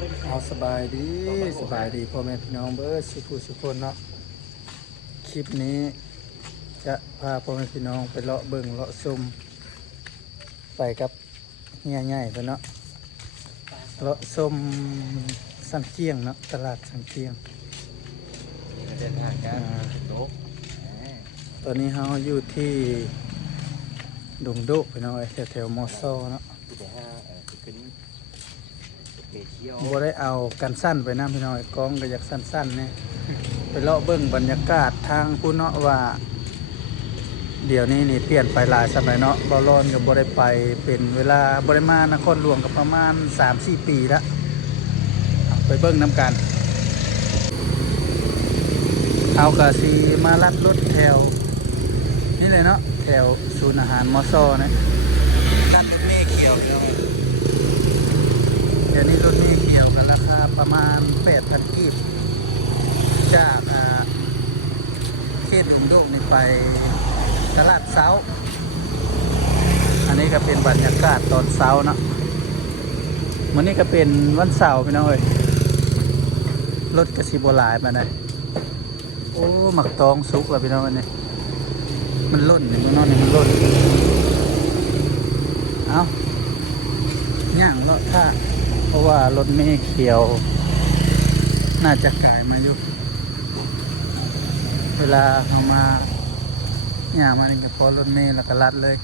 เอาสบายดีพ่อแม่พี่น้องเบิร์ดสุคนเนาะคลิปนี้จะพาพ่อแม่พี่น้องไปเลาะเบิ่งเลาะซุ่มไปกับเฮียใหญ่ไปเนาะเลาะส้มสังเกียงเนาะตลาดสังเกียงเดินทางกันโต๊ะตอนนี้เราอยู่ที่ดงดุไปเนาะแถวมอซอเนาะขึ้นเที่ยวบ่ได้เอากันสั้นไปน้ำพี่น้อยกองก็อยากสั้นๆเนี่ยไปเลาะเบิ่งบรรยากาศทางผู้เนาะว่าเดี๋ยวนี้นี่เปลี่ยนไปหลายสมัยเนาะบ่ร้อนก็บ่ได้ไปเป็นเวลาบ่ได้มานครหลวงก็ประมาณ 3-4 ปีแล้วไปเบิ่งน้ำกันเอากะสิมาลัดรถแถวนี่เลยเนาะแถวศูนย์อาหารมอซอนะลัดรถเมล์เขียวเดี๋ยวนี้รถเมล์เขียวกันราคาประมาณ 8,000 กีบจากเขตหลุมโดกนี่ไปตลาดเช้าอันนี้ก็เป็นบรรยากาศตอนเช้าเนาะวันนี้ก็เป็นวันเสาร์พี่น้องเอ้ยรถกระสีโบราณมาเลยโอ้หมักตองสุกแล้วพี่น้องอันนี้มันล่นนี่มันนอนนี่มันล่นเอาย่างเลาะท่าเพราะว่ารถเมล์เขียวน่าจะขายมาอยู่เวลาเอามาย่างมาเองก็พอรถเมล์แล้วก็ลัดเลย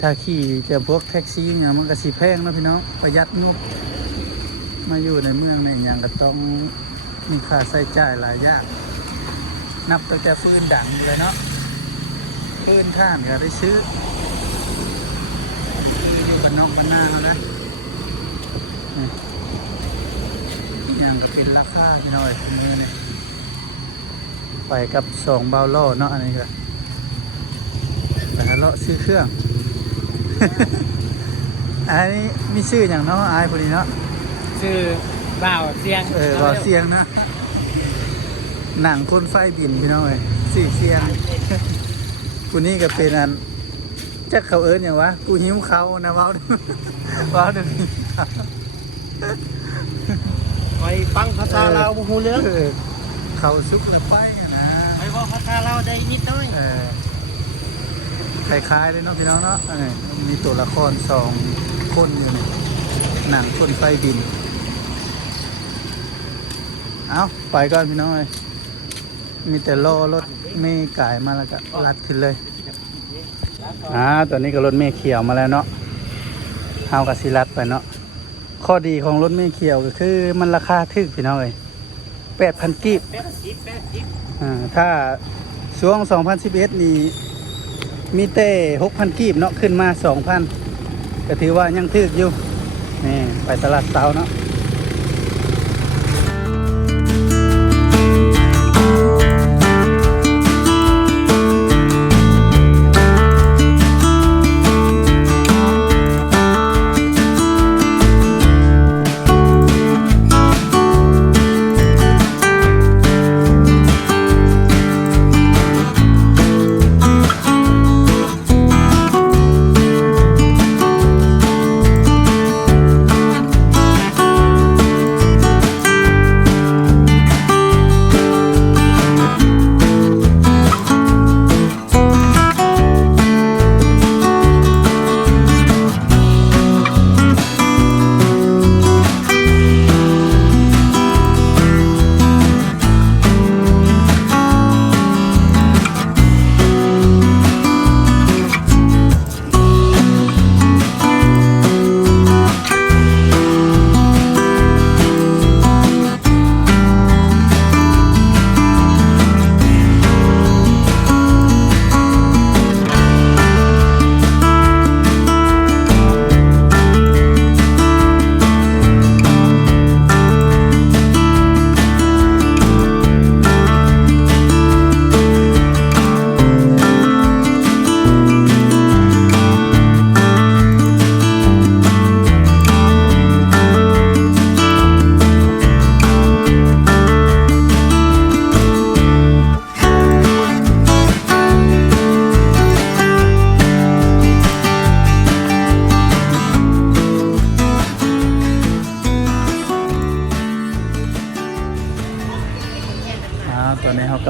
ถ้าขี่จะพวกแท็กซี่เนี่ยมันก็สีแพงนะพี่น้องประหยัดนุกมาอยู่ในเมืองในอย่างก็ต้องมีค่าใช้จ่ายหลายอย่างนับตั้งแต่ฟืนดังเลยเนาะฟืนท่านก็ได้ซื้ออยู่กันนอกกันหน้าเขานะอย่างก็เป็นราคาพี่น้อยคุณมือเนี่ยไปกับ2 เบาโล่เนาะอันนี้ก็แต่เลาะซื้อเครื่อง อันนี้มีชื่ออย่างเนาะอายพอดีเนาะชื่อบ่าวเสียงบ่าวเสียงนะหนังคนไฟบินพี่น้องเอ้ยสี่เสียงกูนี่ก็เป็นอันจักเขาเอิญอย่างวะกูหิวเขานะว้าวว้าวเดี๋ยวนี้ไปฟังภาษาเราบ่ฮู้เรื่องเขาซุกเลยไฟนะไปว่าภาษาเราได้นิดหน่อยคล้ายๆเลยเนาะพี่น้องเนาะมีตัวละคร2 คนอยู่นี่หนังคนไฟบินเอาไปก่อนพี่น้องเลยมีแต่รอรถเมล์ก่ายมาแล้วก็ลัดขึ้นเลยตอนนี้ก็รถเมล์เขียวมาแล้วเนาะเฮากับสิลัดไปเนาะข้อดีของรถเมล์เขียวก็คือมันราคาถูกพี่น้องเลย8,000 กีบถ้าช่วง2011นี่มีแต่6,000 กีบเนาะขึ้นมา 2,000ก็ถือว่ายังถูกอยู่นี่ไปตลาดเช้าเนาะ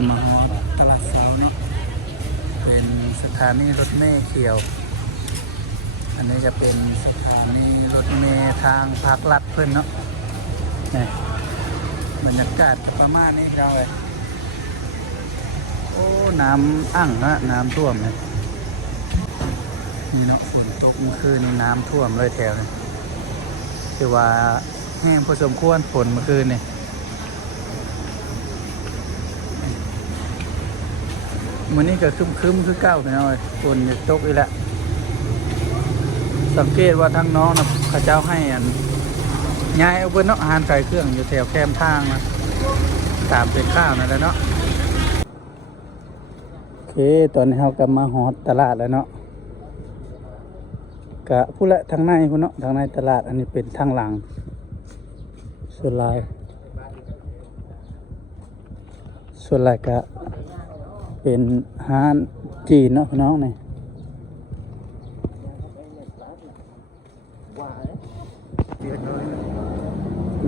ก็มาฮอดตลาดเช้าเนาะเป็นสถานีรถเมล์เขียวอันนี้จะเป็นสถานีรถเมล์ทางภาครัฐเพิ่นเนาะนี่บรรยากาศประมาณนี้เราเลยโอ้น้ำอั่งนะน้ำท่วมเลยนี่เนาะฝนตกเมื่อคืนนี่น้ำท่วมเลยแถวนี้คือว่าแห้งพอสมควรฝนเมื่อคืนนี่มื้อนี้ก็ครึ้มๆคือเก้าไปหน่อยฝนจะตกอีกแล้วสังเกตว่าทั้งน้องนะข้าเจ้าให้อันย้ายเอาเพิ่นเนาะอาหารขายเครื่องอยู่แถวแคมทางนะตามเป็นข้าวนั่นแหละเนาะโอเคตอนนี้เรากลับมาฮอดตลาดแล้วเนาะกะพูดละทางในพุ่นเนาะทางในตลาดอันนี้เป็นทางหลังส่วนลายกะเป็นร้านจีนเนาะพี่น้องนี่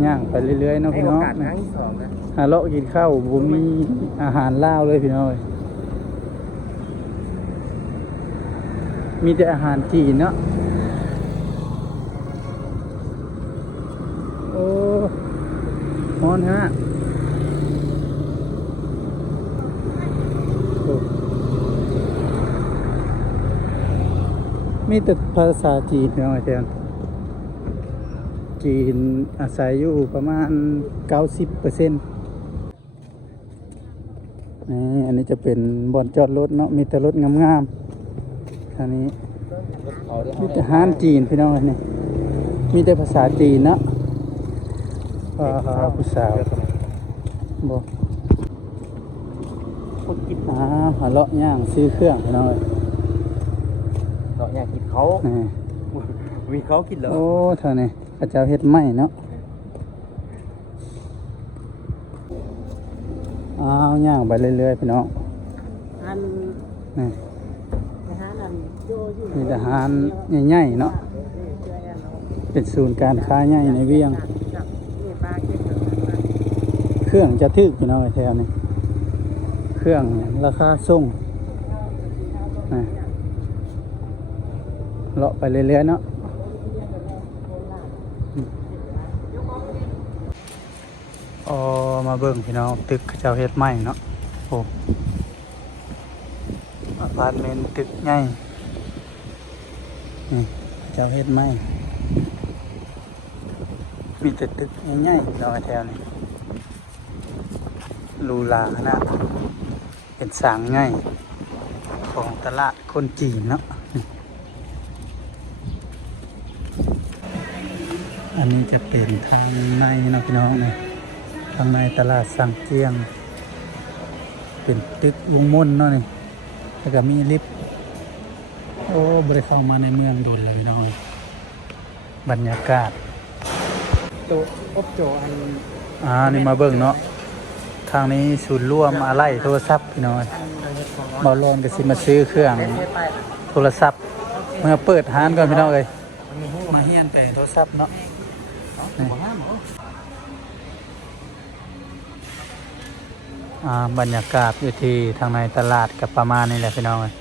ย่างไปเรื่อยๆเนาะพี่น้องหาเลาะกินข้าวบ่มีอาหารลาวเลยพี่น้องมีแต่อาหารจีนเนาะโอ้ฮ้อนฮะมีแต่ภาษาจีนพี่น้องแทนจีนอาศัยอยู่ประมาณ 90%นี่อันนี้จะเป็นบ่อนจอดรถเนาะมีแต่รถงามๆอันนี้มีแต่ห้านจีนพี่น้องนี่มีแต่ภาษาจีนเนาะผู้สาวบอกหาเลาะย่างซื้อเครื่องพี่น้องเราอยากกินเขามีเขากินเหรอโอ้เท่านี้พระเจ้าเฮ็ดไหมเนาะย่างไปเรื่อยๆพี่น้องนี่มีทหารใหญ่ๆเนาะเป็นศูนย์การค้าใหญ่ในเวียงเครื่องจะทึกพี่น้องแถวนี้เครื่องราคาส่งเลาะไปเรื่อยๆเนาะมาเบิ่งพี่น้องตึกเจ้าเฮ็ดใหม่เนาะโอ้อพาร์ตเมนต์ตึกใหญ่นี่เจ้าเฮ็ดใหม่มีแต่ตึกใหญ่ๆพี่น้องแถวนี้ลูลานะเป็นสางใหญ่ของตลาดคนจีนเนาะอันนี้จะเป็นทางในนะพี่น้องเนี่ยทางในตลาดสังเจียงเป็นตึกลุงม่นเนาะนี่แล้วก็มีลิฟต์โอ้บริเข้ามาในเมืองโดนเลยพี่น้องบรรยากาศโตอบโจอันนี่มาเบิ่งเนาะทางนี้ศูนย์ร่วมอะไรโทรศัพท์พี่น้องบอลลอนก็สิมาซื้อเครื่องโทรศัพท์เมื่อเปิดร้านก่อนพี่น้องเลยมาเฮียนไปโทรศัพท์เนาะบรรยากาศอยู่ที่ทางในตลาดกับประมาณนี้แหละพี่น้องเลย